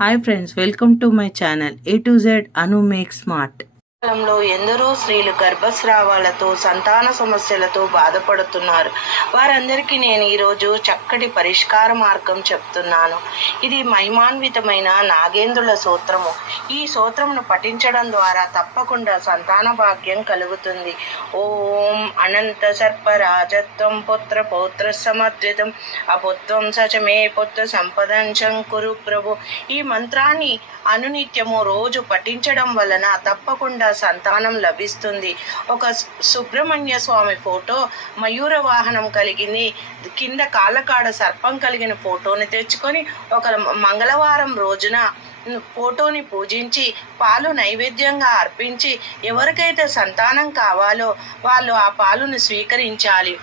Hi friends, welcome to my channel A to Z Anu Make Smart. కాలంలో ఎందరో స్త్రీలు గర్భస్రావాలతో సంతాన సమస్యలతో బాధపడుతున్నారు. వారందరికీ నేను ఈరోజు చక్కటి పరిష్కార మార్గం చెప్తున్నాను. ఇది మహిమాన్వితమైన నాగేంద్రుల సూత్రము. ఈ సూత్రమును పఠించడం ద్వారా తప్పకుండా సంతాన భాగ్యం కలుగుతుంది. ఓం అనంత సర్పరాజత్వం పుత్ర పౌత్ర సమద్వితం అపుత్వం సచమే పుత్ర సంపదంచం కురు ప్రభు. ఈ మంత్రాన్ని అనునిత్యము రోజు పఠించడం వలన తప్పకుండా సంతానం లభిస్తుంది. ఒక సుబ్రహ్మణ్య స్వామి ఫోటో మయూర వాహనం కలిగింది కింద కాళ్ళకాడ సర్పం కలిగిన ఫోటోని తెచ్చుకొని ఒక మంగళవారం రోజున ఫోటోని పూజించి పాలు నైవేద్యంగా అర్పించి ఎవరికైతే సంతానం కావాలో వాళ్ళు ఆ పాలును స్వీకరించాలి.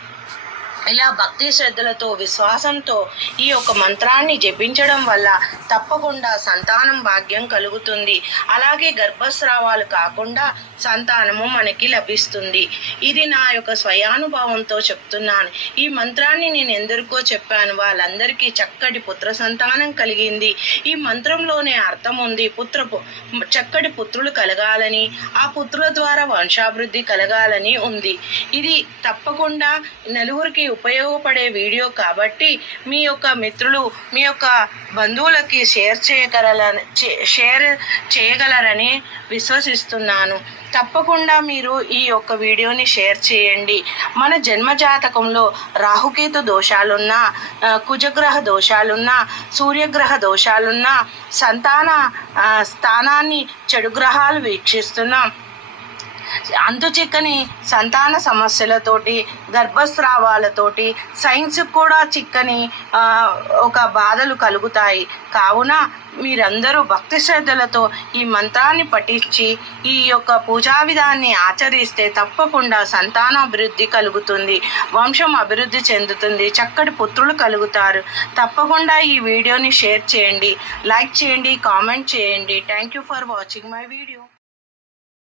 ఇలా భక్తి శ్రద్ధలతో విశ్వాసంతో ఈ యొక్క మంత్రాన్ని జపించడం వల్ల తప్పకుండా సంతానం భాగ్యం కలుగుతుంది. అలాగే గర్భస్రావాలు కాకుండా సంతానము మనకి లభిస్తుంది. ఇది నా యొక్క స్వయానుభవంతో చెప్తున్నాను. ఈ మంత్రాన్ని నేను ఎందరికో చెప్పాను. వాళ్ళందరికీ చక్కటి పుత్ర సంతానం కలిగింది. ఈ మంత్రంలోనే అర్థం ఉంది. పుత్ర చక్కటి పుత్రులు కలగాలని ఆ పుత్రుల ద్వారా వంశాభివృద్ధి కలగాలని ఉంది. ఇది తప్పకుండా నలుగురికి ఉపయోగపడే వీడియో కాబట్టి మీ యొక్క మిత్రులు మీ యొక్క బంధువులకి షేర్ చేయగలని షేర్ చేయగలరని విశ్వసిస్తున్నాను. తప్పకుండా మీరు ఈ యొక్క వీడియోని షేర్ చేయండి. మన జన్మ జాతకంలో రాహుకేతు దోషాలున్నా కుజగ్రహ దోషాలున్నా సూర్యగ్రహ దోషాలున్నా సంతాన స్థానాన్ని చెడు గ్రహాలు వీక్షిస్తున్నాం. చిక్కని సంతాన సమస్యలతోటి గర్భస్రావాలతోటి సైన్స్ కూడా చిక్కని ఒక బాధలు కలుగుతాయి. కావున మీరందరూ భక్తి శ్రద్ధలతో ఈ మంత్రాన్ని పఠించి ఈ యొక్క పూజా విధాన్ని ఆచరిస్తే తప్పకుండా సంతానాభివృద్ధి కలుగుతుంది వంశం అభివృద్ధి చెందుతుంది చక్కటి పుత్రులు కలుగుతారు. తప్పకుండా ఈ వీడియోని షేర్ చేయండి లైక్ చేయండి కామెంట్ చేయండి. Thank you for watching my video.